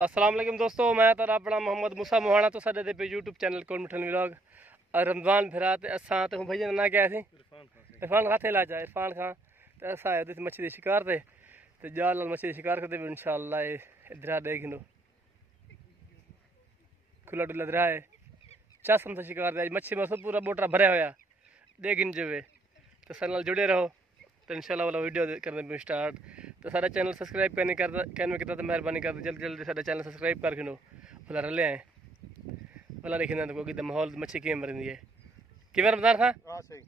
अस्सलाम वालेकुम दोस्तों, मैं तो अपना मोहम्मद मूसा मोहाना तो साडे पे यूट्यूब चैनल कोल मिठन व्लॉग और रमजान फिरा ते असां ते भैया ना क्या थे इरफान खां थे लाजा इरफान खां ते असां आए थे मछली शिकार ते जाल नाल मछली शिकार करते इंशाअल्लाह इधर देखनो खुला डुला दरा है चासम से शिकार दे मच्छी में सब पूरा बोटरा भरा होया देखिन जवे तो सारे नाल जुड़े रहो तो इंशाल्लाह वाला वीडियो करने में स्टार्ट तो सारा चैनल सब्सक्राइब करने किया तो मेहरबानी कर जल्दी जल्दी सारा चैनल सब्सक्राइब करके नो भला रले आए भला देखना तो कोई माहौल मच्छी किमें मरंदी है किमें रमजान खां हां सही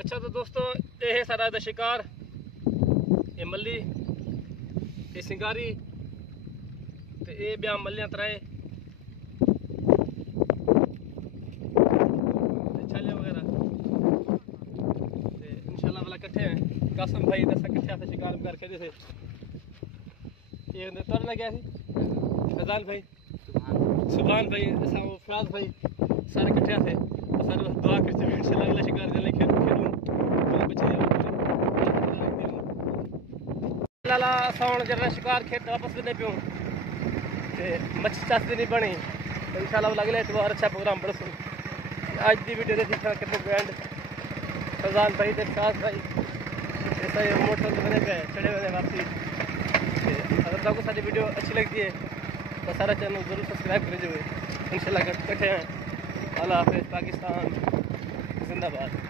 अच्छा तो दोस्तों ये सारा दा शिकार ये मल्ली ये सिंगारी ते ये ब्याह मल्लियां त्राए छाले वगैरह इंशाल्लाह वाला कट्ठे हैं कासम भाई दसा कट्ठे से शिकार करके दे थे ये तोड़ लग गया थी फजान भाई सुभान भाई असा फराज भाई सारे कट्ठे थे सारे दुआ करते हैं इंशाल्लाह अगला शिकार जल्दी खेलूं लाला साउंड जरा शिकार खेत वापस देने पियो ते मच्छी चास नहीं बनी इंशाल्लाह अगले एतवार अच्छा प्रोग्राम बड़सू आज की वीडियो देखी कितने एंड फजान भाई ते साथ भाई ऐसा ये मोटर बने पे चढ़े हुए वापसी अगर आपको सारी वीडियो अच्छी लगती है तो सारा चैनल जरूर सब्सक्राइब कर दीजिए इंशाल्लाह कट्ठे हैं। अल्लाह हाफिज़, पाकिस्तान जिंदाबाद।